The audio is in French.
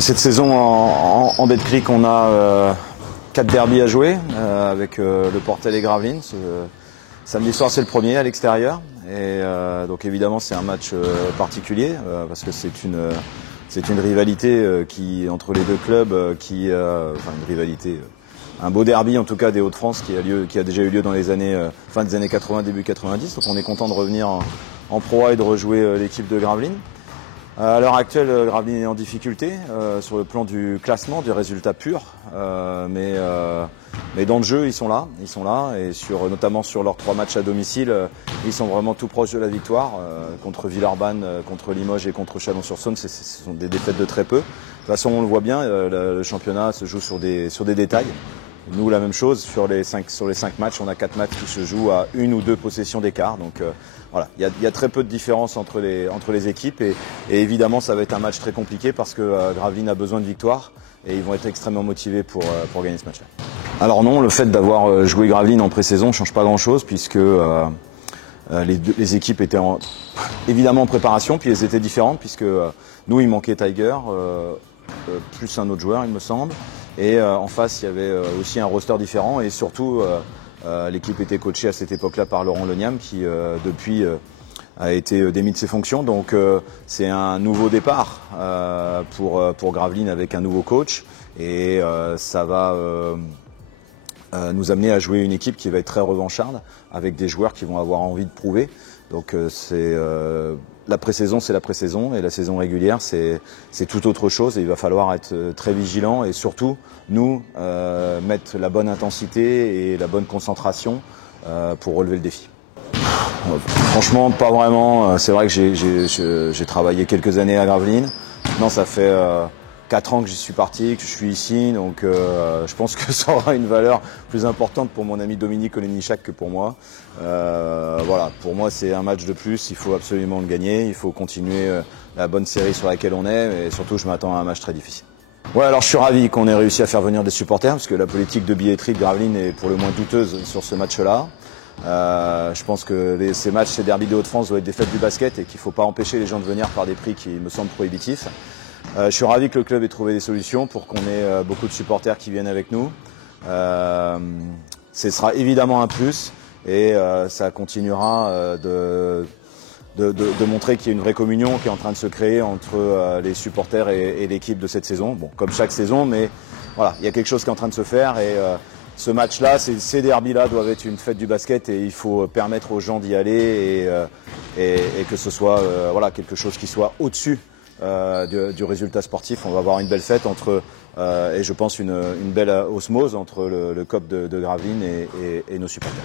Cette saison en Betclic, on a 4 derbys à jouer avec le Portel et Gravelines. Samedi soir, c'est le premier à l'extérieur. Et donc évidemment, c'est un match particulier parce que c'est une rivalité entre les deux clubs enfin une rivalité. Un beau derby en tout cas des Hauts-de-France qui a déjà eu lieu dans les années fin des années 80, début 90. Donc on est content de revenir en Pro A et de rejouer l'équipe de Gravelines. À l'heure actuelle, Gravelines est en difficulté sur le plan du classement, du résultat pur, mais dans le jeu ils sont là et notamment sur leurs 3 matchs à domicile, ils sont vraiment tout proches de la victoire contre Villeurbanne, contre Limoges et contre Chalon-sur-Saône. Ce sont des défaites de très peu. De toute façon, on le voit bien, le championnat se joue sur des détails. Nous, la même chose, sur les 5 matchs, on a 4 matchs qui se jouent à 1 ou 2 possessions d'écart. Donc voilà, il y a très peu de différence entre les équipes et évidemment, ça va être un match très compliqué parce que Gravelines a besoin de victoire et ils vont être extrêmement motivés pour gagner ce match-là. Alors non, le fait d'avoir joué Gravelines en pré-saison ne change pas grand-chose puisque les équipes étaient évidemment en préparation, puis elles étaient différentes puisque nous, il manquait Tiger, plus un autre joueur, il me semble. Et en face, il y avait aussi un roster différent et surtout, l'équipe était coachée à cette époque-là par Laurent Leniam qui, depuis, a été démis de ses fonctions. Donc c'est un nouveau départ pour Gravelines avec un nouveau coach et ça va nous amener à jouer une équipe qui va être très revancharde avec des joueurs qui vont avoir envie de prouver. Donc la pré-saison, c'est la pré-saison et la saison régulière, c'est tout autre chose et il va falloir être très vigilant et surtout, nous, mettre la bonne intensité et la bonne concentration pour relever le défi. Franchement, pas vraiment. C'est vrai que j'ai travaillé quelques années à Gravelines. Maintenant, ça fait 4 ans que j'y suis parti, que je suis ici, donc je pense que ça aura une valeur plus importante pour mon ami Dominique Olenichak que pour moi. Voilà, pour moi c'est un match de plus, il faut absolument le gagner, il faut continuer la bonne série sur laquelle on est, et surtout je m'attends à un match très difficile. Ouais, alors je suis ravi qu'on ait réussi à faire venir des supporters, parce que la politique de billetterie de Gravelines est pour le moins douteuse sur ce match-là. Je pense que ces matchs, ces derbys de Hauts-de-France doivent être des fêtes du basket et qu'il ne faut pas empêcher les gens de venir par des prix qui me semblent prohibitifs. Je suis ravi que le club ait trouvé des solutions pour qu'on ait beaucoup de supporters qui viennent avec nous. Ce sera évidemment un plus et ça continuera de montrer qu'il y a une vraie communion qui est en train de se créer entre les supporters et l'équipe de cette saison. Bon, comme chaque saison, mais voilà, il y a quelque chose qui est en train de se faire et ce match-là, ces derbys-là doivent être une fête du basket et il faut permettre aux gens d'y aller et que ce soit voilà, quelque chose qui soit au-dessus du résultat sportif. On va avoir une belle fête et je pense une belle osmose entre le COP de Gravelines et nos supporters.